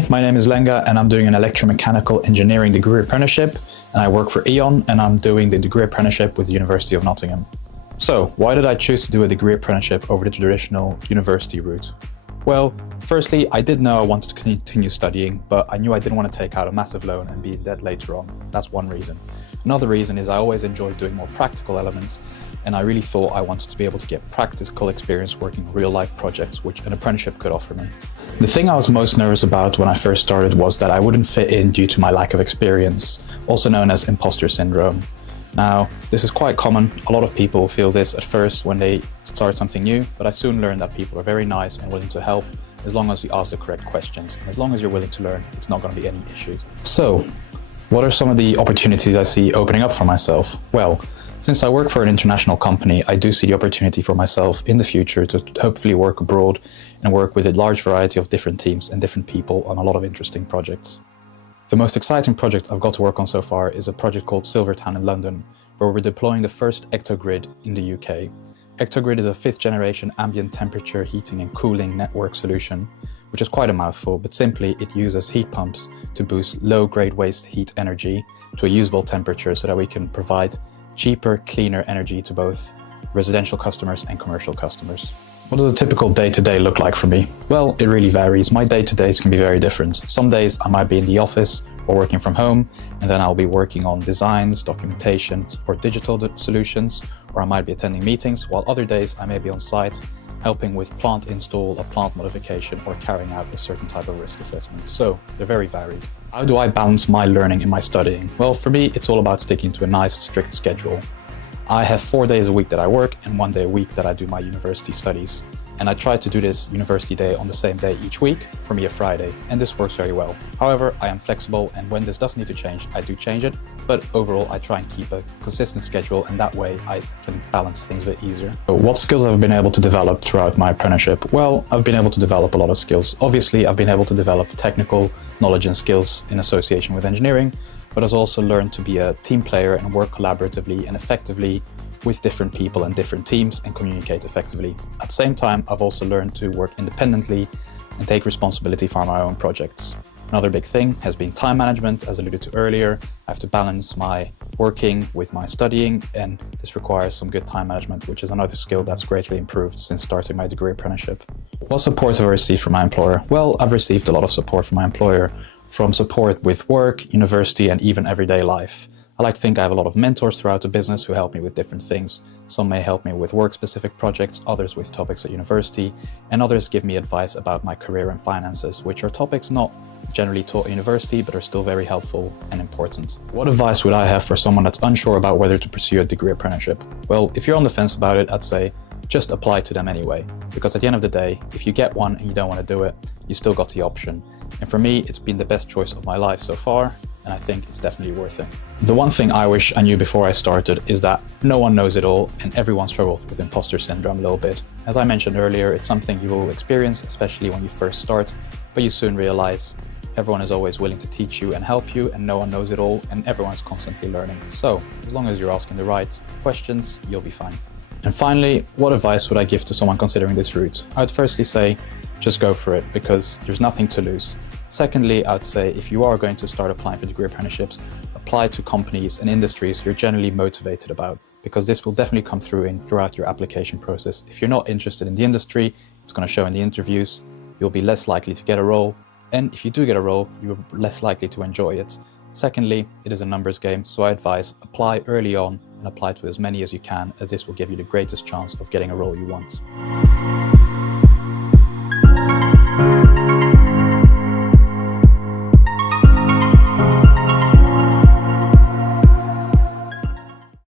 Hi, my name is Lenga and I'm doing an electromechanical engineering degree apprenticeship, and I work for E.ON and I'm doing the degree apprenticeship with the University of Nottingham. So, why did I choose to do a degree apprenticeship over the traditional university route? Well, firstly, I did know I wanted to continue studying, but I knew I didn't want to take out a massive loan and be in debt later on. That's one reason. Another reason is I always enjoyed doing more practical elements, and I really thought I wanted to be able to get practical experience working on real-life projects, which an apprenticeship could offer me. The thing I was most nervous about when I first started was that I wouldn't fit in due to my lack of experience, also known as imposter syndrome. Now, this is quite common. A lot of people feel this at first when they start something new, but I soon learned that people are very nice and willing to help as long as you ask the correct questions, and as long as you're willing to learn, it's not going to be any issues. So, what are some of the opportunities I see opening up for myself? Well, since I work for an international company, I do see the opportunity for myself in the future to hopefully work abroad and work with a large variety of different teams and different people on a lot of interesting projects. The most exciting project I've got to work on so far is a project called Silvertown in London, where we're deploying the first ectogrid in the UK. Ectogrid is a 5th generation ambient temperature heating and cooling network solution, which is quite a mouthful, but simply it uses heat pumps to boost low-grade waste heat energy to a usable temperature so that we can provide cheaper, cleaner energy to both residential customers and commercial customers. What does a typical day-to-day look like for me? Well, it really varies. My day-to-days can be very different. Some days I might be in the office or working from home, and then I'll be working on designs, documentation, or digital solutions, or I might be attending meetings, while other days I may be on site helping with plant install, a plant modification, or carrying out a certain type of risk assessment. So they're very varied. How do I balance my learning and my studying? Well, for me, it's all about sticking to a nice, strict schedule. I have 4 days a week that I work and 1 day a week that I do my university studies. And I try to do this university day on the same day each week, for me a Friday, and this works very well. However, I am flexible, and when this does need to change, I do change it, but overall I try and keep a consistent schedule, and that way I can balance things a bit easier. So what skills have I been able to develop throughout my apprenticeship? Well, I've been able to develop a lot of skills. Obviously, I've been able to develop technical knowledge and skills in association with engineering, but I've also learned to be a team player and work collaboratively and effectively with different people and different teams and communicate effectively. At the same time, I've also learned to work independently and take responsibility for my own projects. Another big thing has been time management, as alluded to earlier. I have to balance my working with my studying, and this requires some good time management, which is another skill that's greatly improved since starting my degree apprenticeship. What support have I received from my employer? Well, I've received a lot of support from my employer, from support with work, university, and even everyday life. I like to think I have a lot of mentors throughout the business who help me with different things. Some may help me with work-specific projects, others with topics at university, and others give me advice about my career and finances, which are topics not generally taught at university, but are still very helpful and important. What advice would I have for someone that's unsure about whether to pursue a degree apprenticeship? Well, if you're on the fence about it, I'd say just apply to them anyway, because at the end of the day, if you get one and you don't want to do it, you still got the option. And for me, it's been the best choice of my life so far, and I think it's definitely worth it. The one thing I wish I knew before I started is that no one knows it all, and everyone struggles with imposter syndrome a little bit. As I mentioned earlier, it's something you will experience, especially when you first start, but you soon realize everyone is always willing to teach you and help you, and no one knows it all, and everyone's constantly learning. So, as long as you're asking the right questions, you'll be fine. And finally, what advice would I give to someone considering this route? I would firstly say, just go for it, because there's nothing to lose. Secondly, I'd say if you are going to start applying for degree apprenticeships, apply to companies and industries you're generally motivated about, because this will definitely come throughout your application process. If you're not interested in the industry, it's going to show in the interviews, you'll be less likely to get a role, and if you do get a role, you're less likely to enjoy it. Secondly, it is a numbers game, so I advise apply early on and apply to as many as you can, as this will give you the greatest chance of getting a role you want.